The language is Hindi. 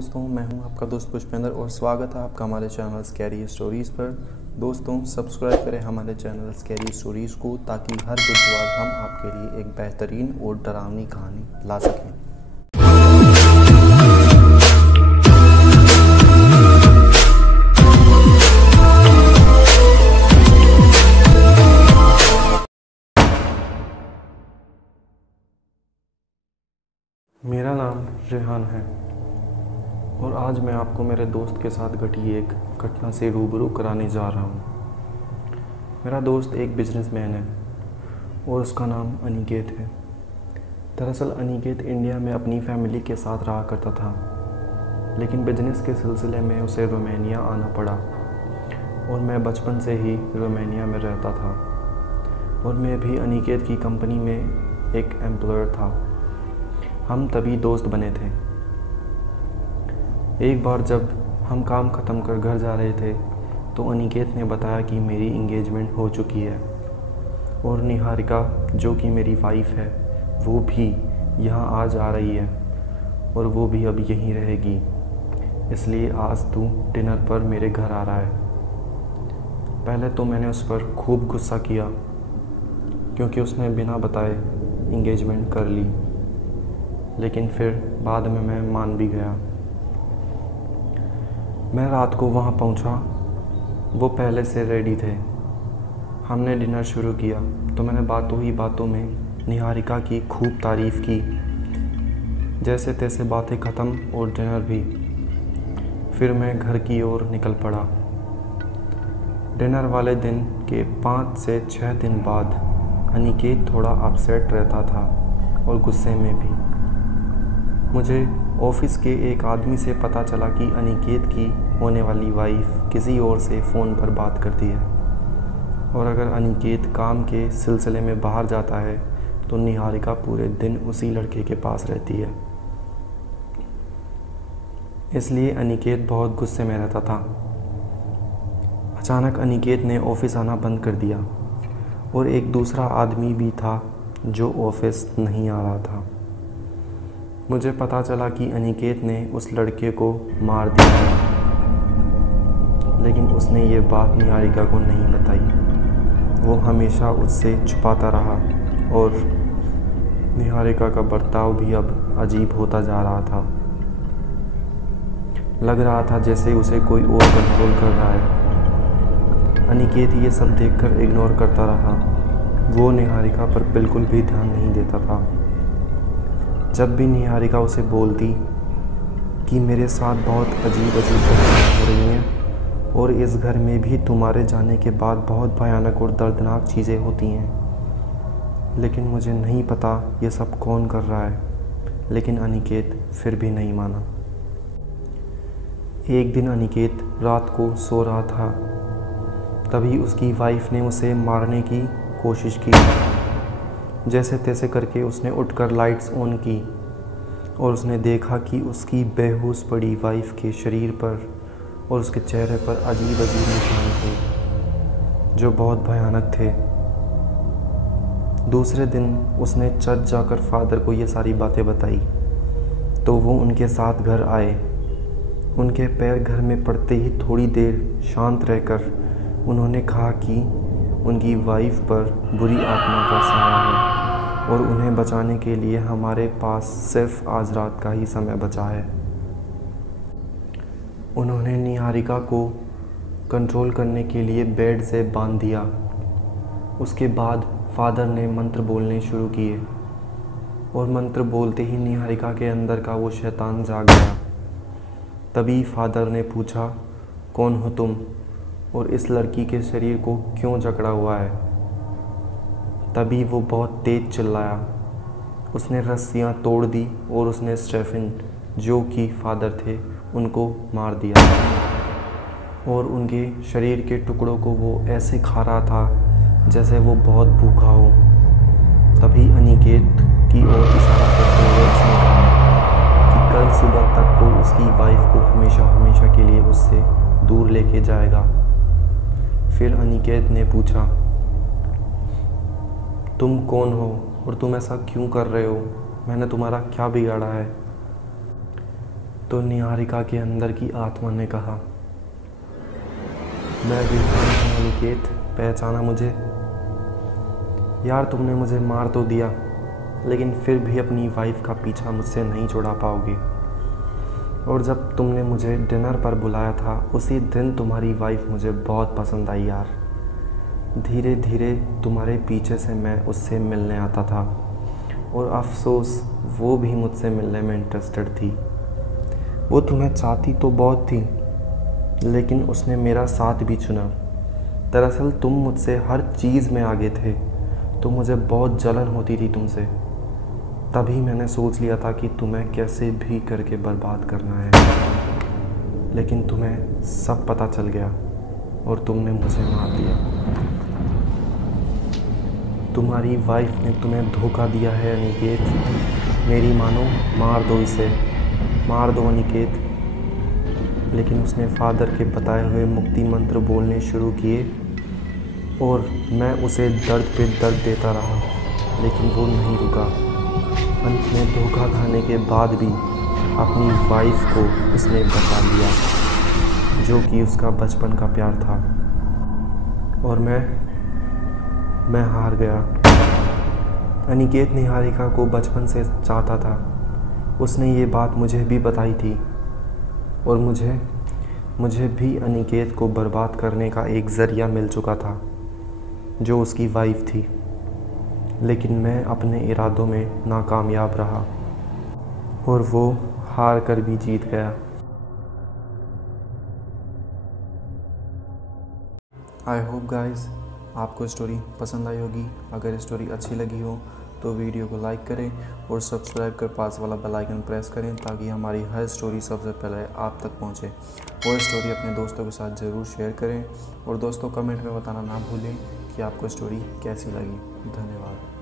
दोस्तों, मैं हूं आपका दोस्त पुष्पेंद्र और स्वागत है आपका हमारे चैनल स्कैरी स्टोरीज़ पर। दोस्तों, सब्सक्राइब करें हमारे चैनल स्कैरी स्टोरीज़ को ताकि हर बुधवार हम आपके लिए एक बेहतरीन और डरावनी कहानी ला सकें। मेरा नाम रेहान है और आज मैं आपको मेरे दोस्त के साथ घटी एक घटना से रूबरू कराने जा रहा हूँ। मेरा दोस्त एक बिजनेसमैन है और उसका नाम अनिकेत है। दरअसल अनिकेत इंडिया में अपनी फैमिली के साथ रहा करता था, लेकिन बिजनेस के सिलसिले में उसे रोमानिया आना पड़ा और मैं बचपन से ही रोमानिया में रहता था और मैं भी अनिकेत की कंपनी में एक एम्प्लॉयर था। हम तभी दोस्त बने थे। एक बार जब हम काम ख़त्म कर घर जा रहे थे तो अनिकेत ने बताया कि मेरी इंगेजमेंट हो चुकी है और निहारिका, जो कि मेरी वाइफ है, वो भी यहाँ आज आ रही है और वो भी अब यहीं रहेगी, इसलिए आज तू डिनर पर मेरे घर आ रहा है। पहले तो मैंने उस पर खूब गुस्सा किया क्योंकि उसने बिना बताए इंगेजमेंट कर ली, लेकिन फिर बाद में मैं मान भी गया। मैं रात को वहाँ पहुँचा, वो पहले से रेडी थे। हमने डिनर शुरू किया तो मैंने बातों ही बातों में निहारिका की खूब तारीफ़ की। जैसे तैसे बातें ख़त्म और डिनर भी। फिर मैं घर की ओर निकल पड़ा। डिनर वाले दिन के 5 से 6 दिन बाद अनिकेत थोड़ा अपसेट रहता था और गुस्से में भी। मुझे ऑफिस के एक आदमी से पता चला कि अनिकेत की होने वाली वाइफ किसी और से फ़ोन पर बात करती है और अगर अनिकेत काम के सिलसिले में बाहर जाता है तो निहारिका पूरे दिन उसी लड़के के पास रहती है। इसलिए अनिकेत बहुत गुस्से में रहता था। अचानक अनिकेत ने ऑफिस आना बंद कर दिया और एक दूसरा आदमी भी था जो ऑफिस नहीं आ रहा था। मुझे पता चला कि अनिकेत ने उस लड़के को मार दिया है, लेकिन उसने ये बात निहारिका को नहीं बताई। वो हमेशा उससे छुपाता रहा और निहारिका का बर्ताव भी अब अजीब होता जा रहा था। लग रहा था जैसे उसे कोई और कंट्रोल कर रहा है। अनिकेत ये सब देखकर इग्नोर करता रहा। वो निहारिका पर बिल्कुल भी ध्यान नहीं देता था। जब भी निहारिका उसे बोलती कि मेरे साथ बहुत अजीब घटनाएं हो रही हैं और इस घर में भी तुम्हारे जाने के बाद बहुत भयानक और दर्दनाक चीज़ें होती हैं, लेकिन मुझे नहीं पता ये सब कौन कर रहा है, लेकिन अनिकेत फिर भी नहीं माना। एक दिन अनिकेत रात को सो रहा था, तभी उसकी वाइफ ने उसे मारने की कोशिश की। जैसे तैसे करके उसने उठकर लाइट्स ऑन की और उसने देखा कि उसकी बेहोश पड़ी वाइफ के शरीर पर और उसके चेहरे पर अजीब अजीब निशान थे जो बहुत भयानक थे। दूसरे दिन उसने चर्च जाकर फादर को ये सारी बातें बताई तो वो उनके साथ घर आए। उनके पैर घर में पड़ते ही थोड़ी देर शांत रहकर उन्होंने कहा कि उनकी वाइफ पर बुरी आत्मा का साया है और उन्हें बचाने के लिए हमारे पास सिर्फ आज रात का ही समय बचा है। उन्होंने निहारिका को कंट्रोल करने के लिए बेड से बांध दिया। उसके बाद फादर ने मंत्र बोलने शुरू किए और मंत्र बोलते ही निहारिका के अंदर का वो शैतान जाग गया। तभी फादर ने पूछा, कौन हो तुम और इस लड़की के शरीर को क्यों जकड़ा हुआ है? तभी वो बहुत तेज चिल्लाया। उसने रस्सियाँ तोड़ दी और उसने स्टेफन, जो कि फादर थे, उनको मार दिया और उनके शरीर के टुकड़ों को वो ऐसे खा रहा था जैसे वो बहुत भूखा हो। तभी अनिकेत की ओर इशारा करते हुए उसने कहा कि कल सुबह तक वो उसकी वाइफ को हमेशा हमेशा के लिए उससे दूर लेके जाएगा। फिर अनिकेत ने पूछा, तुम कौन हो और तुम ऐसा क्यों कर रहे हो? मैंने तुम्हारा क्या बिगाड़ा है? तो निहारिका के अंदर की आत्मा ने कहा, मैं विहान हूँ अनिकेत, पहचाना मुझे? यार तुमने मुझे मार तो दिया, लेकिन फिर भी अपनी वाइफ का पीछा मुझसे नहीं छुड़ा पाओगे। और जब तुमने मुझे डिनर पर बुलाया था, उसी दिन तुम्हारी वाइफ मुझे बहुत पसंद आई यार। धीरे धीरे तुम्हारे पीछे से मैं उससे मिलने आता था, और अफसोस वो भी मुझसे मिलने में इंटरेस्टेड थी। वो तुम्हें चाहती तो बहुत थी, लेकिन उसने मेरा साथ भी चुना। दरअसल तुम मुझसे हर चीज़ में आगे थे, तो मुझे बहुत जलन होती थी तुमसे। तभी मैंने सोच लिया था कि तुम्हें कैसे भी करके बर्बाद करना है, लेकिन तुम्हें सब पता चल गया और तुमने मुझे मार दिया। तुम्हारी वाइफ ने तुम्हें धोखा दिया है अनिकेत। मेरी मानो, मार दो इसे, मार दो अनिकेत। लेकिन उसने फादर के बताए हुए मुक्ति मंत्र बोलने शुरू किए, और मैं उसे दर्द पे दर्द देता रहा, लेकिन वो नहीं रुका। अंत में धोखा खाने के बाद भी अपनी वाइफ को उसने बचा लिया, जो कि उसका बचपन का प्यार था। और मैं हार गया। अनिकेत निहारिका को बचपन से चाहता था। उसने ये बात मुझे भी बताई थी, और मुझे भी अनिकेत को बर्बाद करने का एक ज़रिया मिल चुका था, जो उसकी वाइफ थी। लेकिन मैं अपने इरादों में नाकामयाब रहा, और वो हार कर भी जीत गया। आई होप गाइस आपको स्टोरी पसंद आई होगी। अगर स्टोरी अच्छी लगी हो तो वीडियो को लाइक करें और सब्सक्राइब कर पास वाला बेल आइकन प्रेस करें, ताकि हमारी हर स्टोरी सबसे पहले आप तक पहुंचे। और स्टोरी अपने दोस्तों के साथ ज़रूर शेयर करें, और दोस्तों कमेंट में बताना ना भूलें कि आपको स्टोरी कैसी लगी। धन्यवाद।